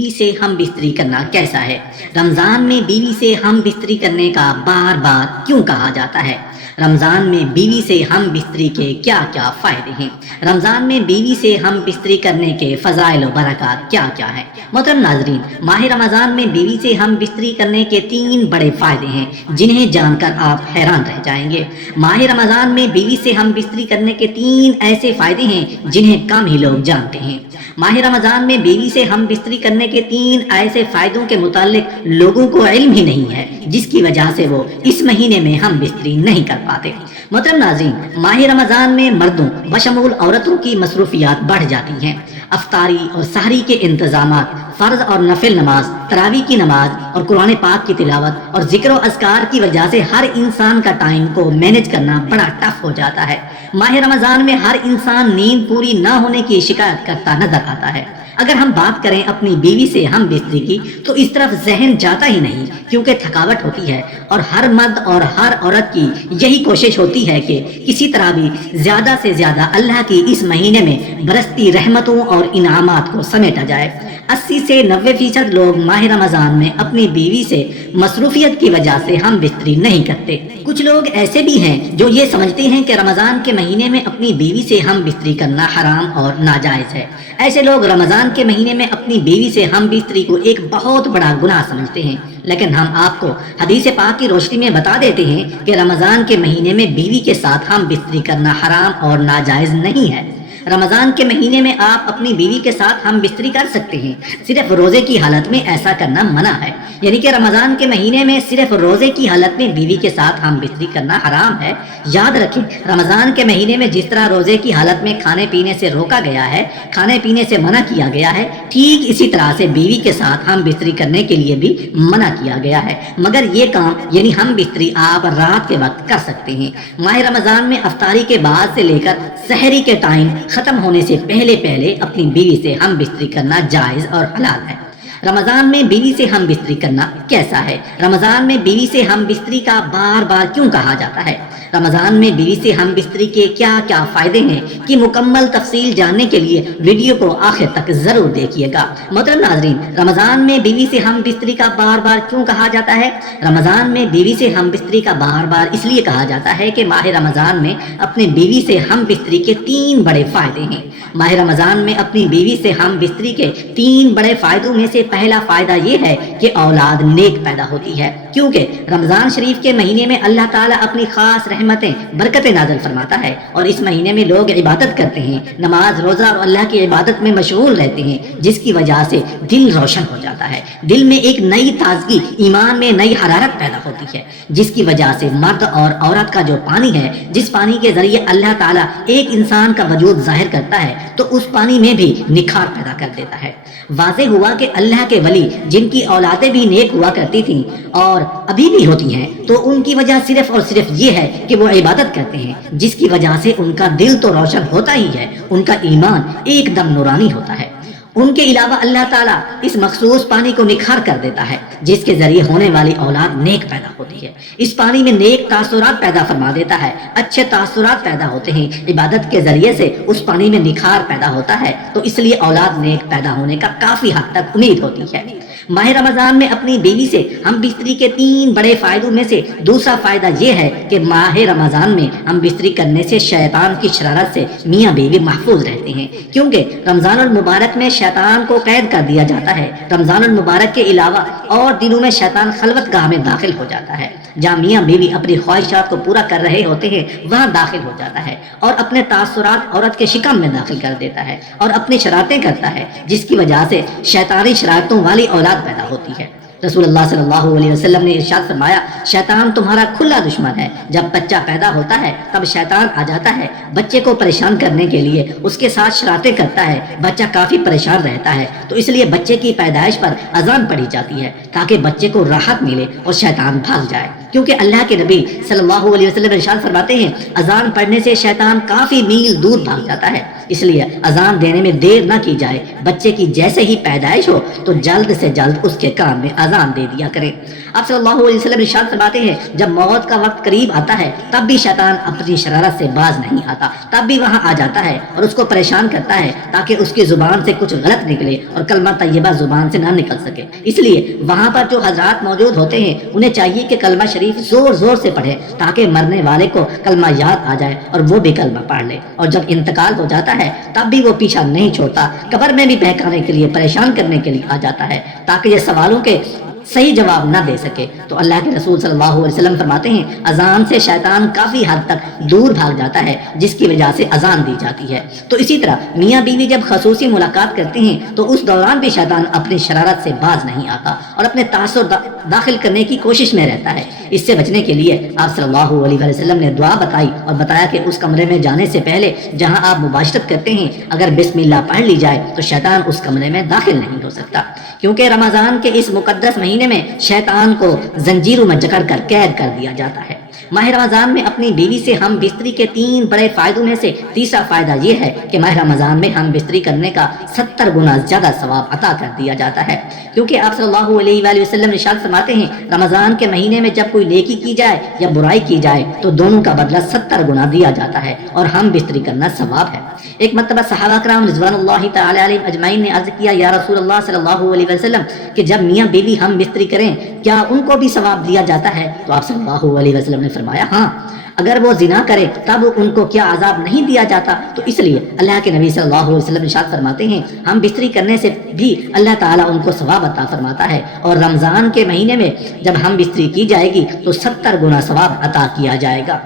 بیوی سے ہم بستری کرنا کیسا ہے؟ رمضان میں بیوی سے ہم بستری کرنے کا بار بار کیوں کہا جاتا ہے؟ رمضان میں بیوی سے ہم بستری کے کیا کیا فائدے ہیں؟ رمضان میں بیوی سے ہم بستری کرنے کے فضائل و برکات کیا کیا ہیں؟ محترم ناظرین، ماہ رمضان میں بیوی سے ہم بستری کرنے کے 3 بڑے فائدے ہیں جنہیں جان کر آپ حیران رہ جائیں گے۔ ماہ رمضان میں بیوی سے ہم بستری کرنے کے 3 ایسے فائدے ہیں جنہیں کم ہی لوگ جانتے ہیں۔ ماہ رمضان میں بیوی سے ہم بستری کرنے کے 3 ایسے فائدوں کے متعلق لوگوں کو علم ہی نہیں ہے، جس کی وجہ سے وہ اس مہینے میں ہم بستری نہیں کر پاتے۔ محترم ناظرین، ماہ رمضان میں مردوں بشمول عورتوں کی مصروفیات بڑھ جاتی ہیں۔ افطاری اور سحری کے انتظامات، فرض اور نفل نماز، تراویح کی نماز اور قرآن پاک کی تلاوت اور ذکر و اذکار کی وجہ سے ہر انسان کا ٹائم کو مینج کرنا بڑا ٹف ہو جاتا ہے۔ ماہ رمضان میں ہر انسان نیند پوری نہ ہونے کی شکایت کرتا نظر آتا ہے۔ اگر ہم بات کریں اپنی بیوی سے ہم بستری کی تو اس طرف ذہن جاتا ہی نہیں، کیونکہ تھکاوٹ ہوتی ہے اور ہر مرد اور ہر عورت کی یہی کوشش ہوتی ہے کہ کسی طرح بھی زیادہ سے زیادہ اللہ کی اس مہینے میں برستی رحمتوں اور انعامات کو سمیٹا جائے۔ 80 سے 90% لوگ ماہ رمضان میں اپنی بیوی سے مصروفیت کی وجہ سے ہم بستری نہیں کرتے۔ کچھ لوگ ایسے بھی ہیں جو یہ سمجھتے ہیں کہ رمضان کے مہینے میں اپنی بیوی سے ہم بستری کرنا حرام اور ناجائز ہے۔ ایسے لوگ رمضان کے مہینے میں اپنی بیوی سے ہم بستری کو ایک بہت بڑا گناہ سمجھتے ہیں، لیکن ہم آپ کو حدیث پاک کی روشنی میں بتا دیتے ہیں کہ رمضان کے مہینے میں بیوی کے ساتھ ہم بستری کرنا حرام اور ناجائز نہیں ہے۔ رمضان کے مہینے میں آپ اپنی بیوی کے ساتھ ہم بستری کر سکتے ہیں، صرف روزے کی حالت میں ایسا کرنا منع ہے۔ یعنی کہ رمضان کے مہینے میں صرف روزے کی حالت میں بیوی کے ساتھ ہم بستری کرنا حرام ہے۔ یاد رکھیں، رمضان کے مہینے میں جس طرح روزے کی حالت میں کھانے پینے سے روکا گیا ہے، کھانے پینے سے منع کیا گیا ہے، ٹھیک اسی طرح سے بیوی کے ساتھ ہم بستری کرنے کے لیے بھی منع کیا گیا ہے، مگر یہ کام یعنی ہم بستری آپ رات کے وقت کر سکتے ہیں۔ ماہ رمضان میں افطاری کے بعد سے لے کر سحری کے ٹائم ختم ہونے سے پہلے اپنی بیوی سے ہم بستری کرنا جائز اور حلال ہے۔ رمضان میں بیوی سے ہم بستری کرنا کیسا ہے؟ رمضان میں بیوی سے ہم بستری کا بار بار کیوں کہا جاتا ہے؟ رمضان میں بیوی سے ہم بستری کے کیا کیا فائدے ہیں کہ مکمل تفصیل جاننے کے لیے ویڈیو کو آخر تک ضرور دیکھیے گا۔ محترم ناظرین، رمضان میں بیوی سے ہم بستری کا بار بار کیوں کہا جاتا ہے؟ رمضان میں بیوی سے ہم بستری کا بار بار اس لیے کہا جاتا ہے کہ ماہ رمضان میں اپنی بیوی سے ہم بستری کے 3 بڑے فائدے ہیں۔ ماہ رمضان میں اپنی بیوی سے ہم بستری کے 3 بڑے فائدوں میں سے پہلا فائدہ یہ ہے کہ اولاد نیک پیدا ہوتی ہے، کیونکہ رمضان شریف کے مہینے میں اللہ تعالیٰ اپنی خاص رحمتیں برکتیں نازل فرماتا ہے، اور اس مہینے میں لوگ عبادت کرتے ہیں، نماز روزہ اور اللہ کی عبادت میں مشغول رہتے ہیں، جس کی وجہ سے دل روشن ہو جاتا ہے، دل میں ایک نئی تازگی، ایمان میں نئی حرارت پیدا ہوتی ہے، جس کی وجہ سے مرد اور عورت کا جو پانی ہے، جس پانی کے ذریعے اللہ تعالیٰ ایک انسان کا وجود ظاہر کرتا ہے، تو اس پانی میں بھی نکھار پیدا کر دیتا ہے۔ واضح ہوا کہ اللہ کے ولی جن کی اولادیں بھی نیک ہوا کرتی تھیں اور ابھی بھی ہوتی ہیں، تو ان کی وجہ صرف اور صرف یہ ہے کہ وہ عبادت کرتے ہیں، جس کی وجہ سے ان کا دل تو روشن ہوتا ہی ہے، ان کا ایمان ایک دم نورانی ہوتا ہے۔ ان کے علاوہ اللہ تعالیٰ اس مخصوص پانی کو نکھار کر دیتا ہے، جس کے ذریعے ہونے والی اولاد نیک پیدا ہوتی ہے۔ اس پانی میں نیک تاثرات پیدا فرما دیتا ہے، اچھے تاثرات پیدا ہوتے ہیں، عبادت کے ذریعے سے اس پانی میں نکھار پیدا ہوتا ہے، تو اس لیے اولاد نیک پیدا ہونے کا کافی حد تک امید ہوتی ہے۔ ماہ رمضان میں اپنی بیوی سے ہم بستری کے 3 بڑے فائدوں میں سے دوسرا فائدہ یہ ہے کہ ماہ رمضان میں ہم بستری کرنے سے شیطان کی شرارت سے میاں بیوی محفوظ رہتے ہیں، کیونکہ رمضان المبارک میں شیطان کو قید کر دیا جاتا ہے۔ رمضان المبارک کے علاوہ اور دنوں میں شیطان خلوت گاہ میں داخل ہو جاتا ہے، جہاں میاں بیوی اپنی خواہشات کو پورا کر رہے ہوتے ہیں، وہاں داخل ہو جاتا ہے اور اپنے تاثرات عورت کے شکم میں داخل کر دیتا ہے اور اپنی شرارتیں کرتا ہے، جس کی وجہ سے شیطانی شرارتوں والی اولاد پیدا ہوتی ہے۔ رسول اللہ صلی اللہ علیہ وسلم نے ارشاد فرمایا، شیطان تمہارا کھلا دشمن ہے۔ جب بچہ پیدا ہوتا ہے تب شیطان آ جاتا ہے بچے کو پریشان کرنے کے لیے، اس کے ساتھ شرارتیں کرتا ہے، بچہ کافی پریشان رہتا ہے، تو اس لیے بچے کی پیدائش پر اذان پڑھی جاتی ہے تاکہ بچے کو راحت ملے اور شیطان بھاگ جائے، کیونکہ اللہ کے نبی صلی اللہ علیہ وسلم ارشاد فرماتے ہیں، اذان پڑھنے سے شیطان کافی میل دور بھاگ جاتا ہے۔ اس لیے اذان دینے میں دیر نہ کی جائے، بچے کی جیسے ہی پیدائش ہو تو جلد سے جلد اس کے کان میں اذان دے دیا کریں۔ آپ صلی اللہ علیہ وسلم ارشاد فرماتے ہیں جب موت کا وقت قریب آتا ہے تب بھی شیطان اپنی شرارت سے باز نہیں آتا، تب بھی وہاں آ جاتا ہے اور اس کو پریشان کرتا ہے تاکہ اس کی زبان سے کچھ غلط نکلے اور کلمہ طیبہ زبان سے نہ نکل سکے۔ اس لیے وہاں پر جو حضرات موجود ہوتے ہیں انہیں چاہیے کہ کلمہ شریف زور زور سے پڑھے تاکہ مرنے والے کو کلمہ یاد آ جائے اور وہ بھی کلمہ پڑھ لے، اور جب انتقال ہو جاتا ہے تب بھی وہ پیچھا نہیں چھوڑتا، قبر میں بھی بہکانے کے لیے، پریشان کرنے کے لیے آ جاتا ہے تاکہ یہ سوالوں کے صحیح جواب نہ دے سکے۔ تو اللہ کے رسول صلی اللہ علیہ وسلم فرماتے ہیں اذان سے شیطان کافی حد تک دور بھاگ جاتا ہے، جس کی وجہ سے اذان دی جاتی ہے۔ تو اسی طرح میاں بیوی جب خصوصی ملاقات کرتے ہیں تو اس دوران بھی شیطان اپنی شرارت سے باز نہیں آتا اور اپنے تاثر داخل کرنے کی کوشش میں رہتا ہے۔ اس سے بچنے کے لیے آپ صلی اللہ علیہ وسلم نے دعا بتائی اور بتایا کہ اس کمرے میں جانے سے پہلے جہاں آپ مباشرت کرتے ہیں اگر بسم اللہ پڑھ لی جائے تو شیطان اس کمرے میں داخل نہیں ہو سکتا، کیونکہ رمضان کے اس مقدس مہینے میں شیطان کو زنجیروں میں جکڑ کر قید کر دیا جاتا ہے۔ ماہ رمضان میں اپنی بیوی سے ہم بستری کے 3 بڑے فائدوں میں سے تیسرا فائدہ یہ ہے کہ ماہ رمضان میں ہم بستری کرنے کا 70 گنا زیادہ ثواب عطا کر دیا جاتا ہے، کیونکہ آپ صلی اللہ علیہ وآلہ وسلم ارشاد فرماتے ہیں رمضان کے مہینے میں جب کوئی نیکی کی جائے یا برائی کی جائے تو دونوں کا بدلہ 70 گنا دیا جاتا ہے اور ہم بستری کرنا ثواب ہے۔ ایک مرتبہ صحابہ کرام رضوان اللہ تعالی علیہم اجمعین نے عرض کیا یا رسول اللہ صلی اللہ علیہ وسلم کہ جب میاں بیوی ہم بستری کریں کیا ان کو بھی ثواب دیا جاتا ہے؟ تو آپ صلی اللہ علیہ وسلم نے فرمایا ہاں، اگر وہ زنا کرے تب ان کو کیا عذاب نہیں دیا جاتا؟ تو اس لیے اللہ کے نبی صلی اللہ علیہ وسلم ارشاد فرماتے ہیں ہم بستری کرنے سے بھی اللہ تعالیٰ ان کو ثواب عطا فرماتا ہے، اور رمضان کے مہینے میں جب ہم بستری کی جائے گی تو 70 گنا ثواب عطا کیا جائے گا۔